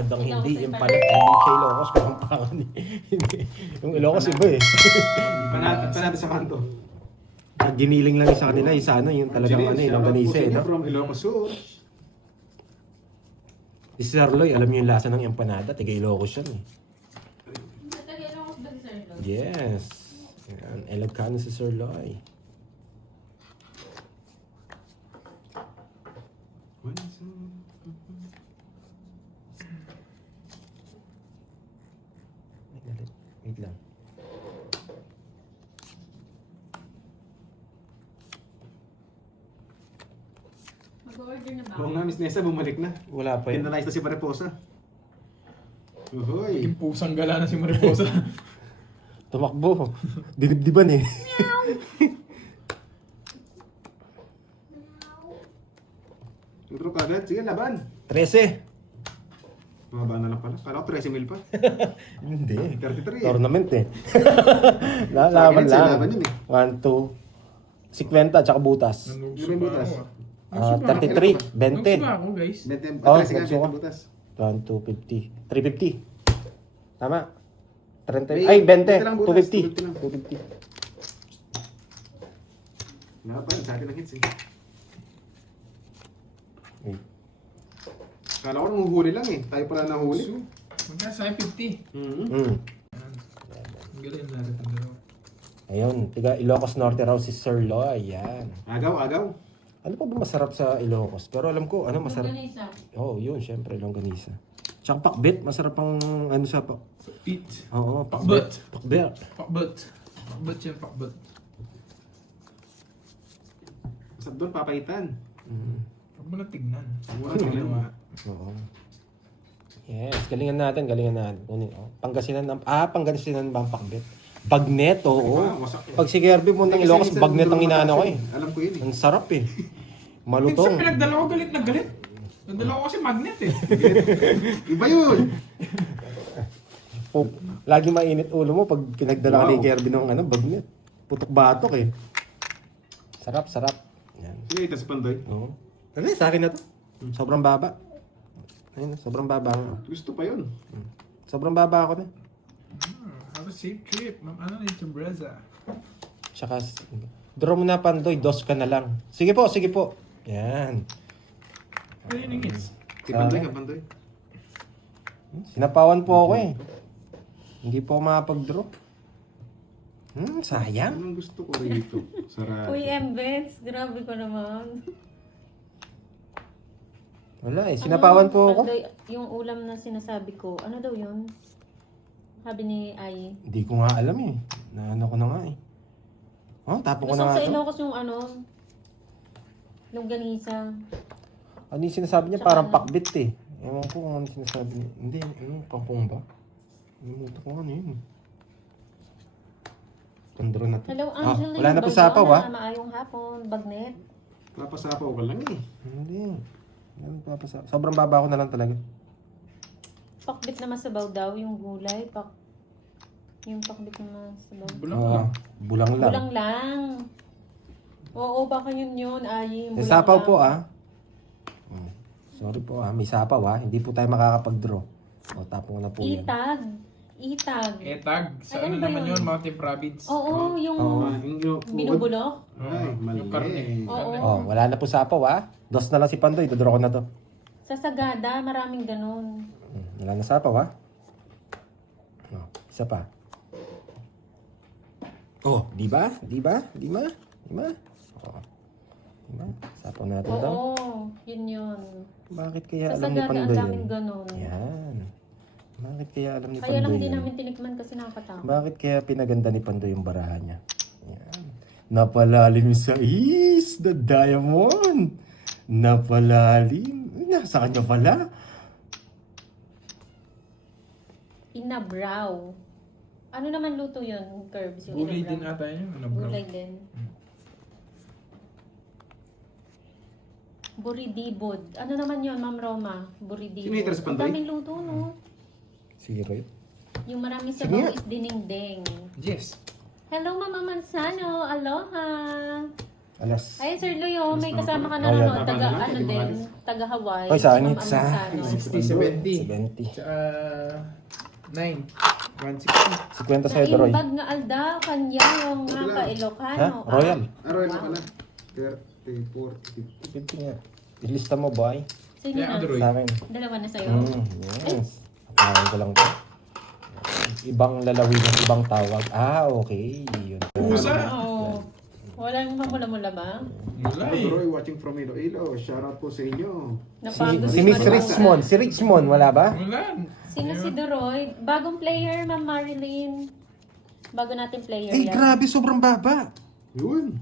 Handang hindi, yung pala, hindi siya Ilocos, Kapampangan eh. Yung Ilocos iba eh. Panado sa kanto. Giniling lang yung sa kanila, yung sa ano, yung talagang ano, yung longganisa eh. No? From Ilocos Sur. Si Sir Loy, alam niyo yung lasa ng empanada, tiga Ilocos yan eh. Taga-Ilocos ba si Sir Lloyd? Yes. Yan, Ilocano si Sir Loy. Wait lang. Mag-order na ba? Oo nga, Miss Nessa, bumalik na. Wala pa yun. Pinalize na si Mariposa. Uhoy. Naging pusang gala na si Mariposa. Tumakbo. Dinibdiban eh. Intro ka agad. Sige, laban. 13. Mababa na lang pala. Kala ko 13 mil pa. Hindi. 33 eh. Tournament eh. Laban Sa akin, lang. laban yun eh. 1, 2, 50 tsaka butas. Yun yung butas. 33, 20. Nagsuba ako guys. Oh, 13 nga, nagsuka. 20 butas. 1, 2, 50. 350. Tama. 30. May- Ay, 20 lang 20. butas, 250. 250 lang. 250. Laban, sa akin ang hits eh. Kala ko nung huli lang eh. Tayo pala nahuli. Magka sa 50. Mm. Ang galing natin ang dalawa. Ayun, tiga Ilocos Norte raw si Sir Loy. Yan. Agaw, agaw. Ano pa ba masarap sa Ilocos? Pero alam ko, ano masarap? Longganisa. Oo, yun, syempre, longganisa. Tsaka pakbet, masarap ang ano sa pak. Pit. Oo, Pakbet. Pakbet. Pakbet. Pakbet yan, pakbet. Masarap doon, papaitan. Mm. Huwag mo na tignan. Mura tignan. Oo. Yes, galingan natin, galingan natin. Kunin, oh. Pangasinan ba ang pakbet? Bagnet, oo. Wasak eh. Pag si Kirby mo ng Kasi Ilocos, minsan bagnet ang doon inaano ko mataas eh. Alam ko yun eh. Ang sarap eh. Minsan Malutong. pinagdala ko galit na galit. Nagdala ko kasi magnet eh. Iba yun. Oh, lagi mainit ulo mo pag pinagdala ka ni Kirby ng ano, bagnet. Putok batok eh. Sarap, sarap. Yan. Sige, ito sa Pandoy. Oo. Ano sa akin na to? Sobrang baba. Ayun, sobrang baba. Gusto pa yun. Sobrang baba ako na. Have a safe trip. Ma'am Ana ni Timbreza. Tsaka, draw mo na Pandoy, dos ka na lang. Sige po, sige po. Yan. Ano yung hits? Si Pandoy ka, Pandoy. Sinapawan po ako eh. Hindi po ako makapag-draw. Sayang. Anong gusto ko rito? Sarap. Uy, Mbens, grabe ko naman. Wala eh, sinapawan po ako. Pandoy, yung ulam na sinasabi ko, ano daw yun? Sabi ni Ai. Hindi ko nga alam eh. Naano ko na nga eh. Oh, tapon ko Gusto na ko nga sa ito. Ilocos yung ano, longganisa. Ano yung sinasabi niya? Tsaka Parang ano? pakbit eh. Ewan ko kung ano sinasabi niya. Hindi, ano, pangpong ba? Nalimutan ko ano yun. Pandro na to. Hello, Ah, Angeline. wala na po sapaw ah. Maayong hapon, bagnet. Papasapaw ka lang eh. Hindi. Ano papasa? Sobrang baba ko na lang talaga. Pakbit na masabaw daw, yung gulay. Yung pakbit na masabaw. Bulang Oo, lang. bulang lang. Bulang lang. Oo, baka yun, Ai. May sapaw po ah. Sorry po ah, may sapaw ah. Hindi po tayo makakapag-draw. O, tapon ko na po yan. Itag. Itag. Etag. Sa Ay, ano ano ba naman yun? yun? Mga Team Rabbits. Oo, yung Oo. Yung binubulok. Ay, mali. Yung karne. Oo. Oh, wala na po sapaw ah. Dos na lang si Pandoy, dodraw ko na to. Sa Sagada, maraming ganun. Wala na sapaw ah. Oh, isa pa. Oh, di ba? Di ba? Di ba? Di ba? Oh. Di ba? Sapaw natin daw. Oo, yun. Bakit kaya Sa alam ni Sagada, ang Pandoy daming yun? ganun. Yan. Bakit kaya alam ni Kaya lang Pandoy hindi yun? namin tinikman kasi nakakatakot. Bakit kaya pinaganda ni Pandoy yung barahan niya? Yan. Napalalim sa the diamond. Napalalim. Nasa kanya pala. Inabraw. Ano naman luto yun, Curbs? Yung Gulay din inabraw? ata yun. Ano bro? Gulay din. Buridibod. Ano naman yun, Ma'am Roma? Buridibod. Sino yung sa Ang Pandoy? daming luto, no? Zero yun. Yung maraming Sige sabaw nga. is dinengdeng. Yes. Hello, Mama Mansano. Aloha. Alas. Ay, Sir Luyo, may kasama ka Oh, na yeah. ano, taga, Tama na, ano hindi din, makalis. taga Hawaii. Oy, sa Si akin, Ma'am sa- Ansano. 60, 70. 70. Tsaka 9. 160. 50 sa'yo, Roy. Naimbag nga alda, kanya yung nga Wala. ka Ha? Ilocano. Royal. Aroy na Wow. pala. 30, 40, 50. 50 nga. Ilista mo, boy. Sino Yeah, na? Android. Sa akin. Dalawa na sa'yo. Yes. Akalan ko lang to. Ibang lalawin ng ibang tawag. Ah, okay. Yun. Pusa. Oo. Walang mamula-mula ba? Wala Hello, eh. Roy, watching from Iloilo. Shoutout po sa inyo. Napagod Si Miss Manuel. Richmond. Si Richmond, wala ba? Wala. Sino si Doroy? Bagong player, Ma'am Marilyn. Bago natin player Eh, yan. grabe. Sobrang baba. Yun.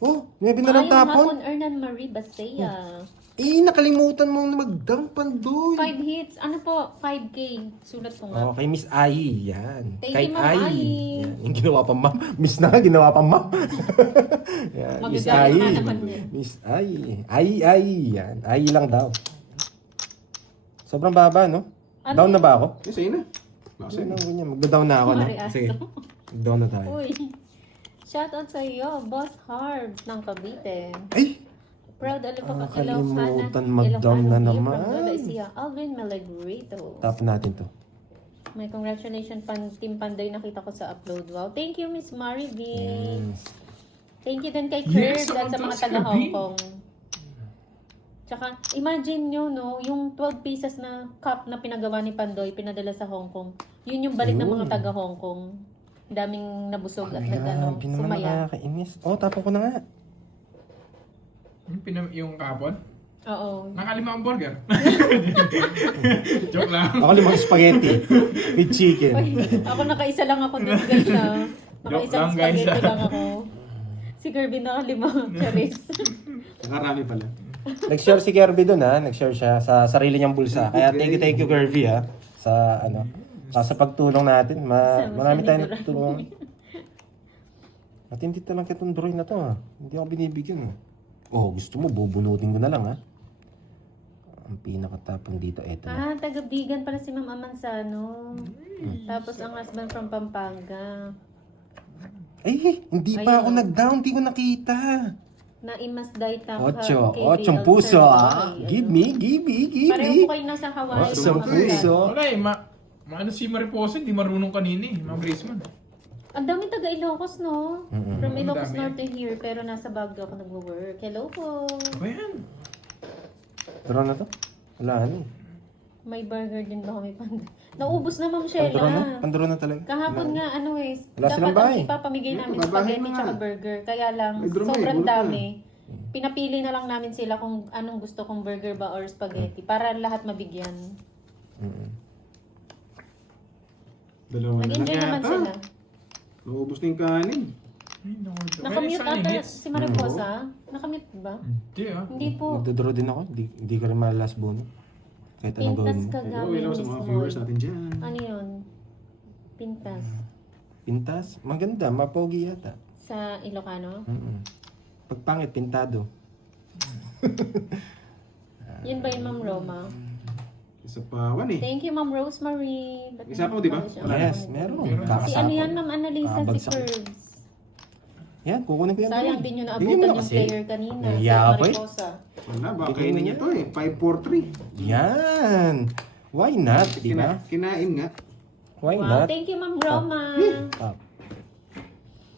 Oh, 9 na lang tapon. Hapon, Ernan Marie Basea. Eh, nakalimutan mong mag-dunk pandoy. 5 hits. Ano po? 5K. Sulat ko nga. Oh, kay Miss Ai, yan. Thank Kay you, Ma'am Ai. Yan. Yung ginawa pang ma'am. Miss na, ginawa pang ma'am. Yan. Miss Magagaling Ai. nga naman yun. Miss Ai. Ai. Yan. Ai lang daw. Sobrang baba, no? Ano Down na yun? ba ako? Yes, ayun na. Nasa Ano, ganyan. Magda-down na ako, no? Mari aso. Sige. Mag-down na tayo. Uy. Shoutout sa iyo, Boss Harb ng Cavite. Ay! Proud Nakalimutan mag-down na naman. From Nueva Ecija, Alvin Malagrito. Tap natin to. May congratulations Team Pandoy, nakita ko sa upload. Wow. Thank you, Miss Mari V. Yes. Thank you din kay Yes, Curb at sa mga plus taga Kirby. Hong Kong. Tsaka, imagine nyo, no, yung 12 pieces na cup na pinagawa ni Pandoy, pinadala sa Hong Kong. Yun yung balik ng mga taga Hong Kong. Daming nabusog at nagano, Grabe naman sumaya. nakakainis. Oh, tapon ko na nga. Yung kapon. Oo. Nakalima ang burger. Joke lang. Ako 5 spaghetti with chicken. Uy, ako nakaisa lang ako dun guys ha. Nakaisang Joke lang, guys, spaghetti ah. lang ako. Si Kirby nakalima, Charis. Nakarami pala. Nag-share si Kirby doon ha. Nag-share siya sa sarili niyang bulsa. Kaya thank you Kirby ha. Sa ano, sa pagtulong natin. Marami tayong natutulungan. At hindi talaga itong drawing na to ha. Hindi ako binibigyan. Oh, gusto mo, bubunutin ko na lang ha. Ang pinakatapang dito, eto na. Taga-bigan pala si Ma'am Amansano. Tapos ang husband from Pampanga. Ay, hindi pa ako nag-down. Hindi ko nakita. Na Imasday Tangka. 8 puso ah. Give me. Pareho po kayo nasa Hawaii. Isang Ma'am puso. Amansano. Wala eh. Maano si Mariposa, hindi marunong kanina eh. Ma'am Risman. Ang dami taga Ilocos, no? From Ilocos Ang dami. North to here, pero nasa Baguio ako nag-work. Hello po. Ba yan? Pero na to? Wala na eh. May burger din ba kami pang... Naubos na, Ma'am Panduro na? Sheila. Panduro na talaga. Kahapon nga, ano eh, Wala silang bahay. ang ipapamigay namin Babahay spaghetti na nga. tsaka burger. Kaya lang, May drumay, sobrang gulat na. dami. Pinapili na lang namin sila kung anong gusto kong burger ba or spaghetti para lahat mabigyan. Dalawa na lang Nag-enjoy naman yata. sila. Naubos na yung kanin. Ay, naku. Nakamute May ata hits. si Mariposa. Nakamute ba? Hindi ah. Hindi po. Magdodraw din ako. Hindi ko rin malalas bono. Kahit anong gawin Pintas mo. Kagami Hello, hello sa mga Miss viewers Moy. natin dyan. Ano yun? Pintas. Pintas? Maganda. Mapogi yata. Sa Ilocano? Pag pangit, pintado. Yun ba yun, Ma'am Roma? Isa pa, one eh. Thank you, Ma'am Rosemary. Ba't Isa pa, hindi di ba? siya Wala. Yes, meron. Meron. Si Kakasapon. ano yan, Ma'am Annalisa, si Babagsak. Curbs. Yan, kukunin ko yan. Sayang Boy. din yung Bigyan mo naabutan na yung kasi. player kanina. Nahiya Si ka pa eh. Mariposa. Wala, baka Bigyan kainin mo niya yan. to eh. 5-4-3. Yan. Why not? Di ba? Kinain nga. Why Wow, not? thank you, Ma'am Roma. Pop.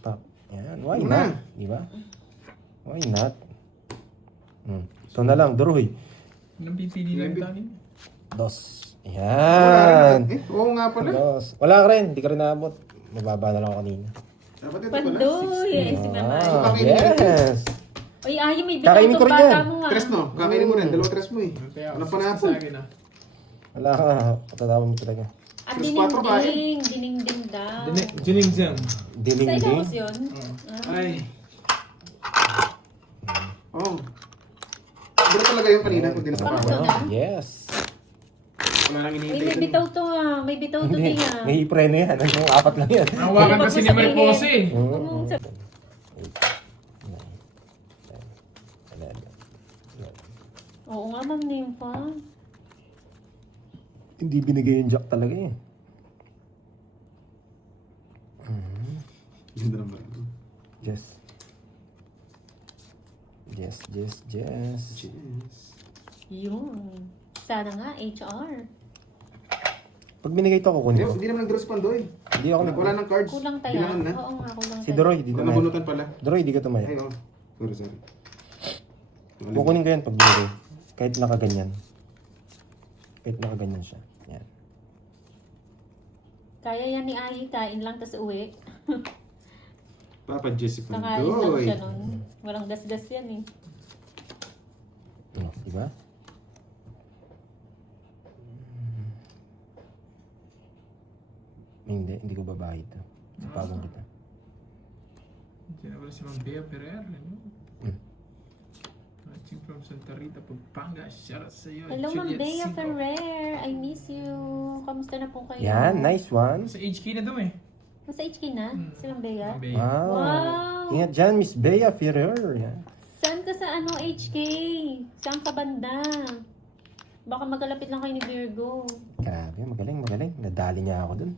Pop. Yan. Why Una. not? Di ba? Why not? Ito na lang, Droy. Anong pipili lang tayo? Dos. Wala Yan. rin. Oo nga pala. Dos. Wala ka rin. Hindi ka rin naabot. Mababa na lang ako kanina. Dapat ito pala. Pandoy. Ay, si Mama. Ah, Kakainin mo rin. yes. Ay, ayaw, may bitaw Kakainin ko itong rin bata yan. mo nga. Tres no? Kakainin mo rin. Dalawa tres mo eh. Kaya Ano pa sa napon? akin ah. Wala ka. Katatawa mo talaga. At Tres, quatro ba dininding. Dininding daw. Jiningjang. Sa Diling-ding. Ilocos yun? Ay. Oo. Pero talaga yung kanina kung di na sa Pangatlo power. na? Yes. Wala nang Ay, iniintay. may bitaw to ah. May bitaw to Hindi. din ah. May ipreno yan. Ano yung 4 lang yan. Nahawakan kasi ni Mariposa eh. Huwag mong sabihin. Oo nga, Ma'am Nympha. Hindi binigay yung jack talaga eh. Ganda naman. Yes. Yes. Yes. Yun. Sana nga, HR. Pag binigay ito, kukunin ko. Hindi naman nag-draw si Pandoy. Hindi ako nag... Wala ng cards. Kulang tayo. Bilangan na. Oo nga, kulang Si tayo. Doroy, di Wala tumaya. nabunutan pala. Doroy, di ka tumaya. Ay, oo. Sorry. Kukunin ko yan pag binigay. Kahit nakaganyan. Kahit nakaganyan siya. Yan. Kaya yan ni Ayi, kain lang tas uwi. Papa Jesse Kakain lang Pandoy. siya nun. Walang gas-gas yan eh. Diba? Hindi ko babae ito. Sa pagong kita. Diyan na wala si Ma'am Bea Ferrer. Ano? Watching from Santa Rita, Pampanga. Shoutout sa iyo. Hello, Ma'am Juliet Bea Cinco. Ferrer. I miss you. Kamusta na po kayo? Yan, nice one. Sa HK na daw eh. Nasa HK na? Si Ma'am Bea? Ma'am Bea. Wow. Wow. Ingat dyan, Miss Bea Ferrer. Yan. Saan ka sa ano, HK? Saan ka banda? Baka magkalapit lang kayo ni Virgo. Grabe, magaling. Nadali niya ako dun.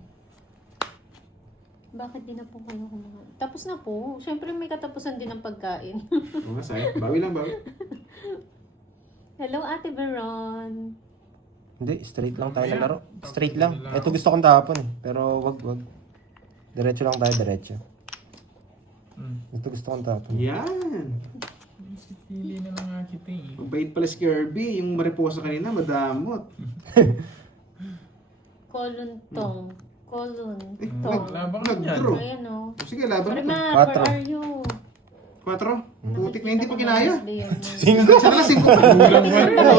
Bakit di na po kayo kumain? Tapos na po. Siyempre may katapusan din ang pagkain. Oo nga, sayang. Bawi lang. Hello, Ate Veron. Hindi, straight lang tayo Ayan. naglaro. Straight lang. Tapos Ito gusto kong tapon eh. Pero wag. Diretso lang tayo, diretso. Ito gusto kong tapon. Yan. Pili na lang nga kita eh. Mabait pala si Kirby. Yung mariposa kanina, madamot. Colon Tong. Colon Eh, Tong. Laban ka dyan. nag-draw. Ayan o. Sige, laban mo. Marimar, Quatro. where are you? 4. Putik na hindi pa kinaya. Cinco. Sana 5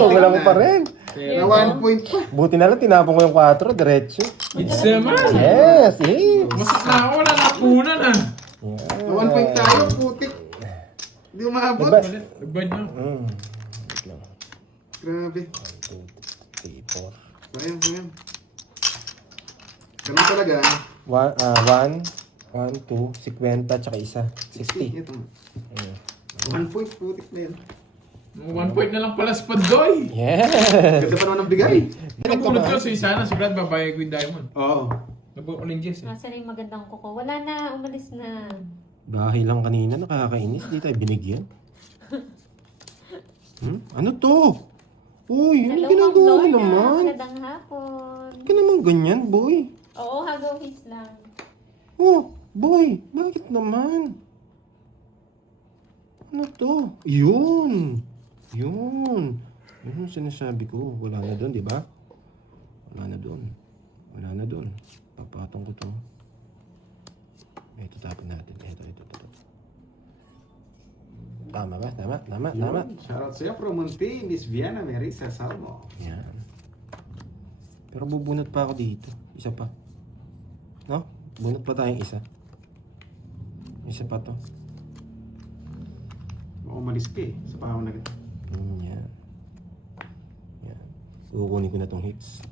Wala mo pa rin. Na 1 point pa. Buti na lang, tinapon ko yung 4, diretso. It's a man. Yes. Masak na ako, wala na punan ah. Na 1 point tayo, putik. Hindi umabot. Diba? Nagbad niyo. Wait lang. Grabe. 1, 2, 3, 4. Sayang. Ganun talaga. 1, 2, 50, tsaka isa. 60. Ito. Ayun. 1 point, putik na yan. 1 point na lang pala sa Pandoy. Yes. Ganda pa naman ng bigay. Pinabunod ko sa isa na, si Brad babayag ko yung diamond. Oo. Nabuo ko lang Jess eh. Nasaan na yung magandang kuko? Wala na, umalis na. Bahay lang kanina, nakakainis. Di tayo binigyan. Ano to? Uy, ano Hello, Ma'am ginagawa mo Lorna. naman? Magandang hapon. Hindi ka naman ganyan, boy. Oo, hagaw hits lang. Oh, boy, bakit naman? Ano to? Yun yung sinasabi ko. Wala na doon, di ba? Wala na doon. Papatong ko to. Ito tapon natin. Ito. Tama ba? Tama. Shoutout sa'yo from Monte, Miss Viana Marisa Salmo. Yan. Pero bubunot pa ako dito. Isa pa. No? Bunot pa tayong isa. Isa pa to. Umalis ka eh. Sa pahon na kita. Yan. Kukunin ko na tong hits.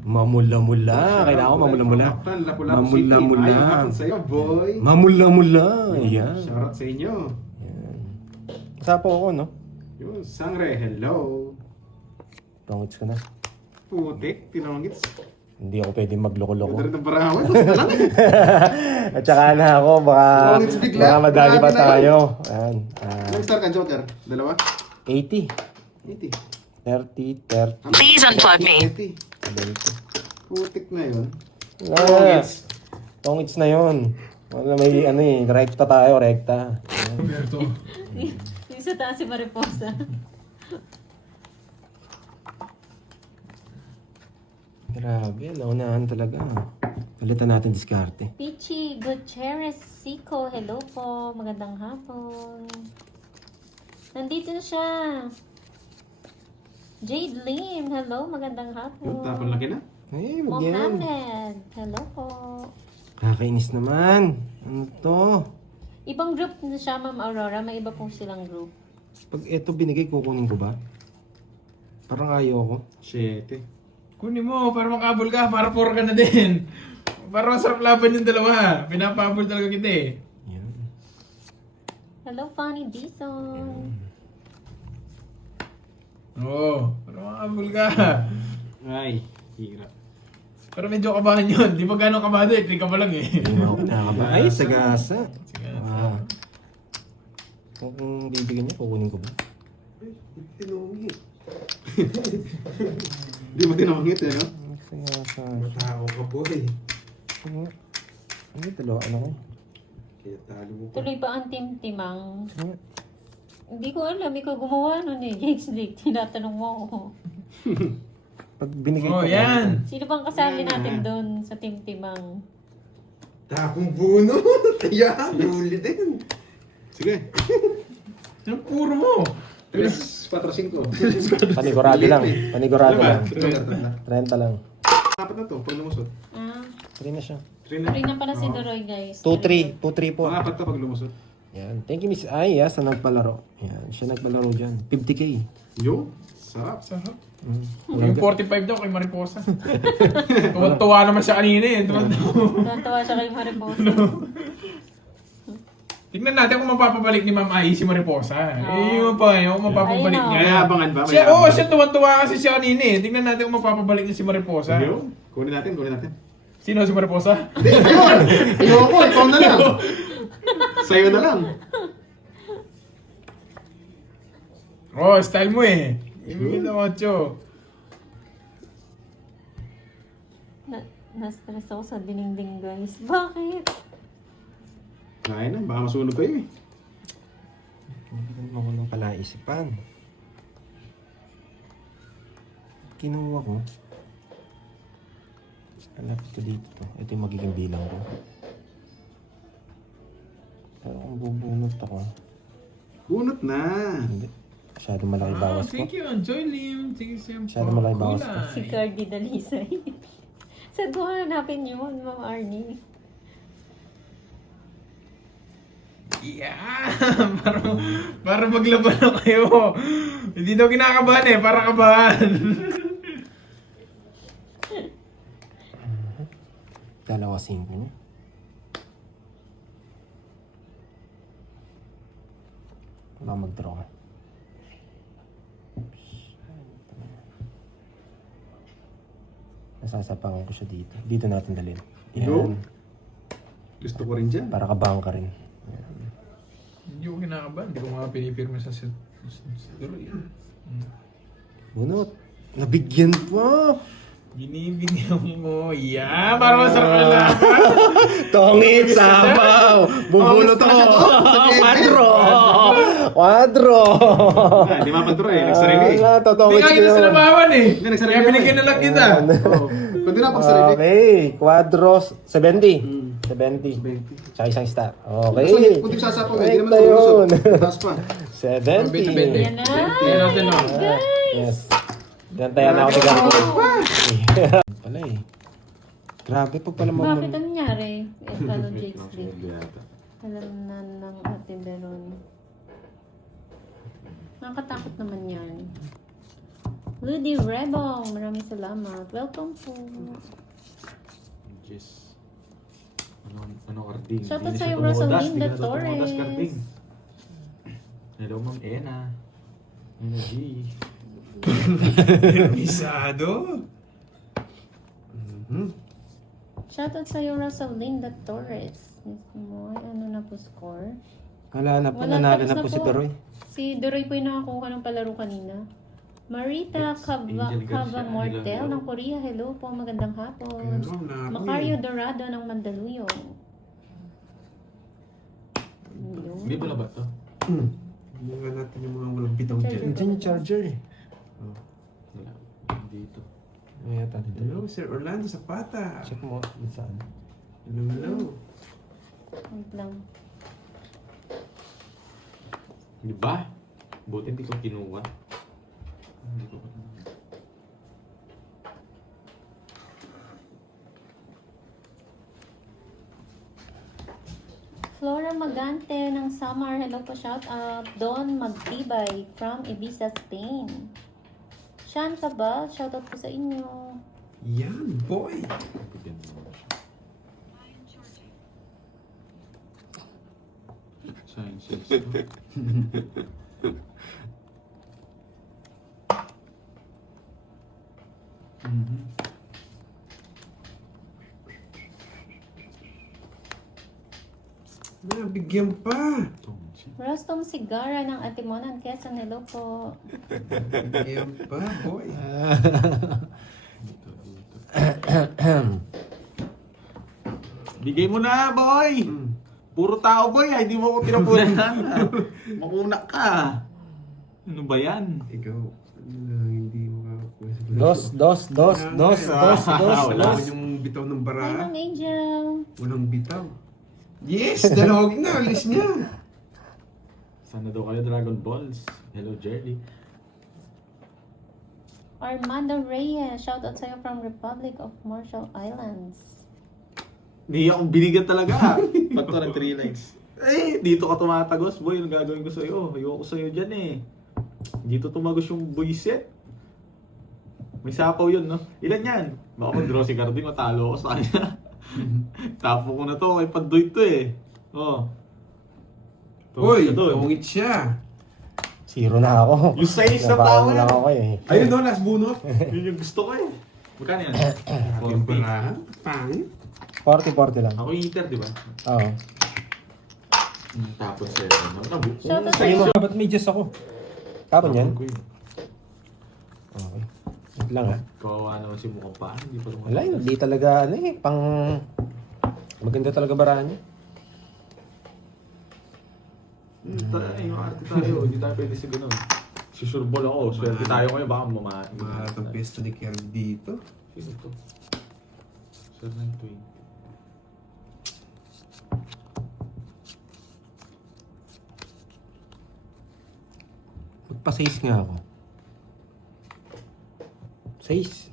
Mamula-mula. Kailangan ko mamula-mula. Lapu-lapu City. Mamula-mula. Ayaw hapon sa'yo, boy. Mamula-mula. Yan. Shoutout sa inyo. Yan. Kasapo ako, no? Yun, Sangre, hello. Pangits ko na. Putik, tinanggits. Hindi ako pwedeng magloko-loko. Ganda rin ng barawan. Basta lang eh. At saka na ako, baka Pangits bigla. madali pa Grabe na tayo. Ayan. Ilang star ka, Joker? Dalawa? 80. 80. 30. Please unplug me. 80. Putik na yun. Tongits na yun. Wala may ano eh, rekta tayo, rekta. Roberto. Yung sa taas si Mariposa. Grabe, naunahan talaga. Palitan natin diskarte. Pichi Gutierrez Sico, hello po. Magandang hapon. Nandito na siya. Jade Lim, hello. Magandang hapon. Yun, tapon laki na. Eh, wag yan. Mohammed, hello po. Kakainis naman. Ano to? Ibang group na siya, Ma'am Aurora. May iba pong silang group. Pag ito binigay, kukunin ko ba? Parang ayoko. 7. Kunin mo, para makabol ka, para 4 ka na din. Para masarap laban yung dalawa. Pinapabol talaga kita eh. Yan. Hello, Fanny Dison. Oo, para makabol ka. Ay, hirap. Pero medyo kabahan yun. Di ba gano'ng kabado eh? 3 ka pa lang eh. Hindi mo ako kinakaba. Ay, sagasa. Sagasa. Ah. Kung bibigyan niya, kukunin ko ba? Ay, tinungit. Hindi mo tinungit eh, no? Kaya sa... Matao ka boy. Ano? Ano dalawa? Ano ko? Kaya talo mo pa. Tuloy pa ang timtimang. Ano? Hindi ko alam, ikaw gumawa nun eh. Jakes League, tinatanong mo ako. Pag binigay Oh, ko... yan. Sino bang kasali natin doon sa timtimang? Tapong buno. Kaya, huli din. Sige. Yung puro mo. 3, 4, 5. Panigurado lang. Panigurado Ano ba? lang. 30 lang. Apat na to, pag lumusot. Ah, 3 na siya. 3 na. free na pala si Doroy guys. 2-3. 2-3 po. Pang-apat to pag lumusot. Yan. Thank you, Miss Ay, sa nagpalaro. Yan. Siya nagpalaro dyan. 50K. Yo, sarap. Sarap. Mm. Yung 45 daw kay Mariposa. Tuwan-tuwa naman siya kanina eh. Natawa siya kay Mariposa. Tignan natin kung mapapabalik ni Ma'am Ai si Mariposa. Yung pa yun, kung mapapabalik Ayun, niya. May abangan ba? May Siya, abangan. siya tuwan-tuwa kasi siya kanina eh. Tignan natin kung mapapabalik niya si Mariposa. Yo, kunin natin, kunin natin. Sino si Mariposa? Hindi, yun! Ayoko, ikaw na lang. Sa'yo na lang. Oh, style mo eh. Yung 8. Na-stress ako sa dinding guys. Bakit? Kaya na, baka masunog kayo eh. Hindi mo ko ng palaisipan. Kinuha ko. Hanapit ko dito. Ito yung magiging bilang ko. Pero kung bubunot ako, Bunot na. hindi. Masyadong malaki bawas ko. Thank you, Joy Lim. Thank you, Sam. Masyado malaki bawas ko. Si Cardi Dalisay. Saan ko hanapin yun, Ma'am Arnie? Yeah! para maglaban na kayo. Hindi daw kinakabahan eh, para kabahan. Dalawa 5 niya. Wala mag-draw. Nasasapangan ko siya dito. Dito natin dalhin. Yo. Yan. Gusto ko rin dyan. Para kabang ka rin. Hindi ko kinakabahan. Hindi ko mga pinipirma sa Duroy. Bunot. Nabigyan pa. Binibigyan mo. Yeah! Para masarap na laban. Tongit, sabaw. Bubulot ako. Kwadro. Hindi mapanturo eh, nagsarili eh. Hindi nga kita sinabawan eh. Hindi, nagsarili Kaya naman binigyan na lang kita. Oo. Kundi na pang sarili. Okay. Quadro 70. 70. 20. Tsaka isang star. Okay. Kasi kung di sasapaw, hindi naman Ito yun. lumusot. Taas pa. 70. Yan na! Tingnan natin oh. Yes. Gantayan na ako ni Garbo. Pala eh. Grabe pag pala Bakit ang nangyari? Ano, Jake's League? Yata. Alam na ng Ate Beron. Nakakatakot naman yan. Rudy Rebong, maraming salamat. Welcome po. Yes. Ano Karding? Shoutout Hindi na sa'yo, siya tumudas, Rosalinda hindi ka na daw tumudas, Torres. Karding. Hello, Ma'am Ena. Energy. Bisado. Shoutout sa'yo, Rosalinda Torres. Mo, ano na po score? Wala na po. Wala, Nanalo tapos na na po si po. Peroy. Si Doroy po yung nakakuha ng palaro kanina. Marita Yes, Angel Garcia, Cava Mortel hello. ng Korea. Hello po, magandang hapon. Ano, na Macario Dorado ng Mandaluyong. Yun. Hindi ba ba to? Bunga natin yung mga walang bitaw dyan. Nandiyan yung charger eh. Wala. Dito. May yata dito. Hello, Sir Orlando Zapata. Check mo dito saan. Hello, hello. Wait lang. Di ba? Buti hindi ko kinuha. Hindi ko kinuha. Flora Magante ng Samar. Hello po, shout out. Don Magtibay from Ibiza, Spain. Sean Cabal, shout out po sa inyo. Yan, boy. Bigyan mo naman siya. Sciences. Bigyan pa. Rostom Sigara ng Atimonan, Quezon. Hello po. Bigyan pa, boy. Bigay mo na, boy! Puro tao, boy. Hindi mo ako pinapunan. Makuna ka. Ano ba yan? Ikaw, hindi makakakuha sa Dos. Wala. Wala yung bitaw ng Hi, bara. Ma'am Angel. Walang bitaw. Yes, dalawag na. Alis niya. Sana daw kayo Dragon Balls. Hello, Jerry. Armando Reyes. Shoutout sa'yo from Republic of Marshall Islands. Hindi akong binigyan talaga. Pag to ng 3 lines. Eh, dito ka tumatagos, boy. Anong gagawin ko sa'yo? Ayoko sa'yo dyan eh. Dito tumagos yung buisit. May sapaw yun, no? Ilan yan? Baka mag-draw si Carding, matalo ako sa kanya. Tapo ko na to, kay Pandoy to eh. Oh. Uy, Ito, tungit siya. Zero na ako. Yung size na Nabago tao lang yan. ako eh. Ayun doon, last bunot. Yun yung gusto ko eh. Magkano yan? Yung 40. barahan. Pangit. 40-40 lang. Ako yung eater, di ba? Oo. Tapos eh, Shoutout Sige sa'yo. mo, ba't may Diyos ako? Kapon yan? ko yun. Okay. Wait lang ha. Kawawa naman si mukhang pa. Hindi pa Wala yun, di talaga ano eh, pang... Maganda talaga barahan niya. Yung arte tayo, hindi tayo pwede sa ganun. Susurbol ako, swerte tayo ngayon, baka Mahalat ang pwesto ni Kerry dito. Sino to? Sir ng 20. Magpa-6 nga ako. 6.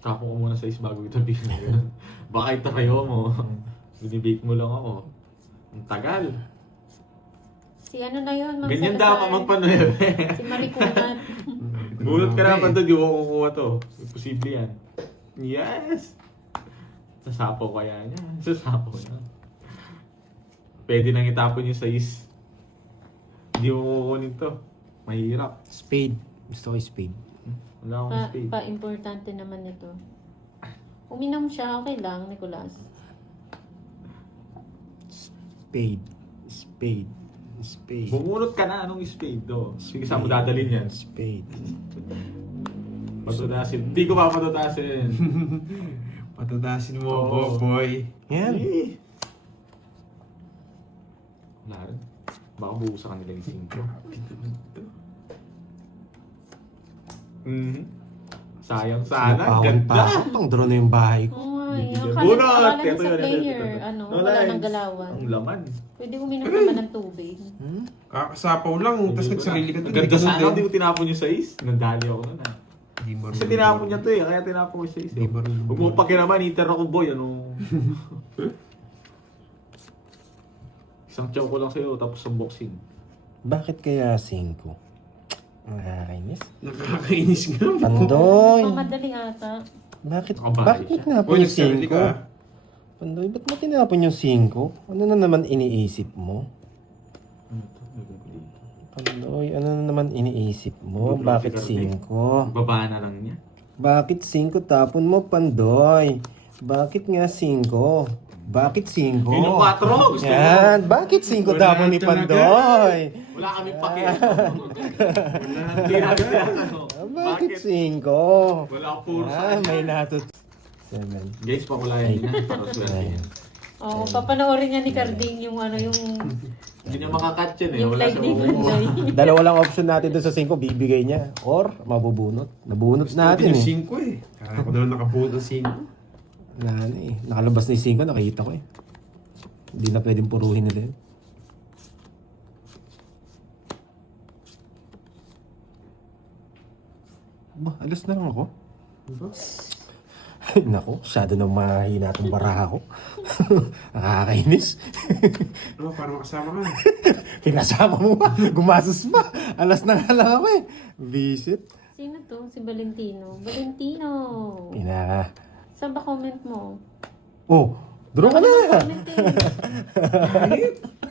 Tapo ko muna sa is bago ito bigyan. Baka itayo mo. Binibake mo lang ako. Ang tagal. Si ano na yun, Ma'am Ganyan Salazar. dapat magpanuebe. Si Marikunat. Bunot ka na pa doon, di mo kukuha to. Imposible yan. Yes! Sasapaw kaya niya. Sasapaw na. Pwede nang itapon yung size. Hindi mo kukunin to. Mahirap. Spade. Gusto ko yung spade. Wala akong spade. Pa-importante naman ito. Uminom siya, okay lang, Nicolas. Spade. Spade. Spade. Bumunot ka na, anong spade do? Sige, saan mo dadalhin yan? Spade. Patutasin. Hindi ko papatutasin. Patadasin mo, Oo. boy. Yan. Eh. Wala rin. Baka buo sa kanila yung 5. Sayang sana. Ganda. Pang draw na yung bahay ko. Oo, ay, Bibigyan. akala Bunot! akala niya Ito sa yun, player, ito. ano, No wala lines. nang galawan. Ang laman. Pwede uminom naman ng tubig. Hmm? Kakasapaw lang, tapos nagsarili ka Ang ganda Hindi sana, ka hindi ko tinapon yung size. Nandali ako nun ah. Hindi marunong. Kasi tinapon niya to eh, kaya tinapon ko yung size. Hindi marunong. Huwag mo pakinaman, iter ako boy, ano. Isang chow ko lang sa'yo, tapos unboxing. Bakit kaya 5? Nakakainis. Nakakainis nga. Pandoy! Pamadali ata. Bakit? Nakabahay Bakit siya. tinapon Uy, yung nagsarili ka. 5? Pandoy, ba't mo tinapon yung 5? Ano na naman iniisip mo? Ano to? Lagyan ko dito. Pandoy, ano na naman iniisip mo? Good Bakit logic, 5? Baba na lang niya. Bakit 5 tapon mo, Pandoy? Bakit nga 5? Bakit 5? Yun yung 4, gusto mo. Yan, bakit 5 Wala tapon ni talaga. Pandoy? Wala kaming pakialam. Hindi namin tinatanong. Bakit 5? Wala akong puro sa Ah, kanya. may natut... 7. Guys, pamulayan din na para swerte. Oo, papanoorin niya ni Carding yung ano, yung Hindi niya makakat yun eh. yung Wala live siya ni makukuha. Pandoy. Dalawa lang option natin doon sa 5, bibigay niya. Or, mabubunot. Nabunot natin Yung eh. 5 eh. Kaya ko daw nakabuo ng 5. Wala na eh. Nakalabas na yung 5, nakita ko eh. Hindi na pwedeng puruhin nila yun. Ba, alas na lang ako. Nako, masyado nang mahina itong baraha ko. Nakakainis. Ano, para makasama ka. Pinasama mo ba? Gumasos pa. Alas na nga lang ako eh. Visit. Sino to? Si Valentino. Valentino! Pinaka. Saan ba comment mo? Oh, draw ka na. Comment eh.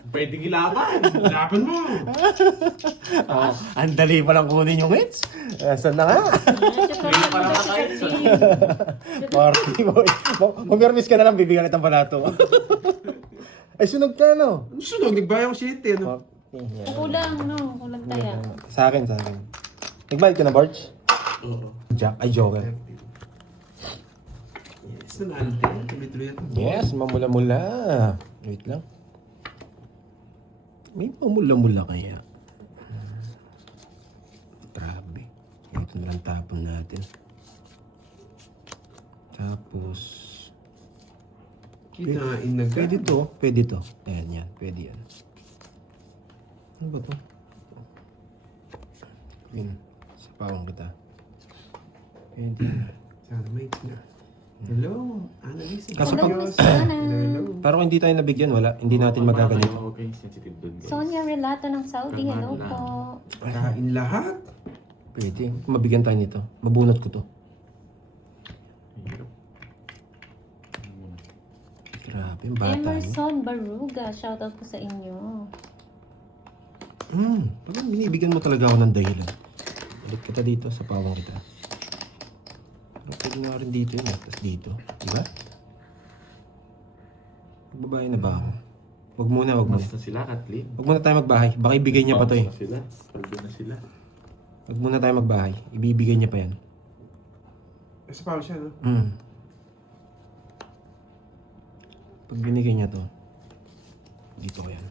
Pwedeng ilaban. Laban mo! Oh, ang dali pa lang kunin yung hits. Saan na nga? Ngayon pa lang kahit sa... Party boy. Mag-nervous ka na lang, bibigyan kitang balato. Ay, sunog ka, no? Ano sunog? Nagbayang shit eh. Ano? Kulang, no? Kulang taya. Sa akin. Nagbayad ka na, Barge? Oo. Jack, ay, Joker. Yes, nanalo tayo. Tuloy-tuloy ito. Yes, mamula-mula. Wait lang. May mamula-mula kaya. Grabe. Ito na lang tapon natin. Tapos... Kinain na ka. Pwede to. Ayan, pwede yan. Ano ba to? Yun, sa pawang kita. Pwede. Sana mates na. Hello, Annalisa. Kaso pag- Hello, Miss Ana. Hello. Pero kung hindi tayo nabigyan, wala. Hindi natin magaganito. Okay, sensitive doon guys. Sonia Relata ng Saudi, hello Kaman po. Kain lahat. Pwede. Kung mabigyan tayo nito. Mabunot ko to. Hirap. Grabe, yung bata yun. Emerson Baruga, shoutout po sa inyo. Parang binibigyan mo talaga ako ng dahilan. Balik kita dito sa pawang kita. Pero pwede nga rin dito yun. Tapos dito. Diba? Babae na ba ako? Wag muna. Basta sila, Kathleen. Wag muna tayo magbahay. Baka ibigay niya pa to eh. Basta sila. Kalbo na sila. Wag muna tayo magbahay. Ibibigay niya pa yan. Nasa pao siya, no? Pag binigay niya to, dito ko yan.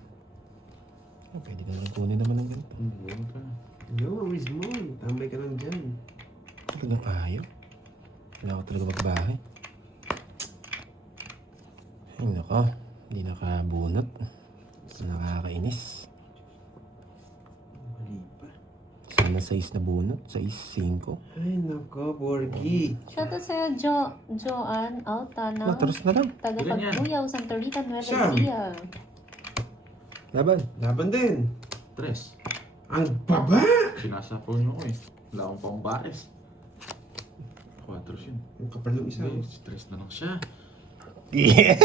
Oh, pwede ka naman kunin naman ng ganito. Buwan ka. Hello, Rizmon. Tambay ka lang dyan. Talagang ayaw. Wala ko talaga magbahay. Ay nako, hindi nakabunot. Nakakainis. Mali pa. Sana 6 na bunot. 6, 5. Ay, nako, Borgie. Shoutout sa'yo, Joanne Alta ng Matras na lang. taga Ilan yan? Pagbuyaw, Santa Rita, Nueva Siya. Ecija. Laban. Laban din. Tres. Ang baba! Sinasapaw niyo ko eh. Wala akong pang bares. 4 yun. Ang kapal ng isa. Hindi, stress na lang siya. Yes!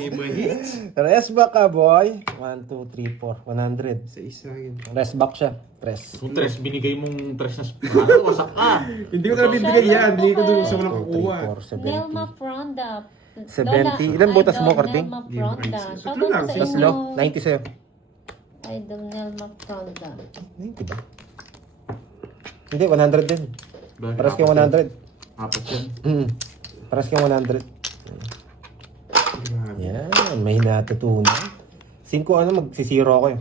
Hindi ma-hits. Rest back ka, boy. 1, 2, 3, 4. 100. Sa isa yun. Rest back siya. Tres. Kung tres, binigay mong tres na ano, wasak ka. Hindi ko talaga bibigay yan. Binigay ko doon sa 2, walang kukuha. 3, 4, Nelma Fronda. 70. Ilan butas mo, Karding? Nelma Fronda. Shoutout lang, po sa Tatlo. inyo. 90 sa'yo. Idol Nelma Fronda. 90 ba? Hindi, 100 din. Bakit? Paras kang 100. Apat yan. Paras kang 100. Grabe. Yan, may natutunan. 5 ano, magsisiro ako eh.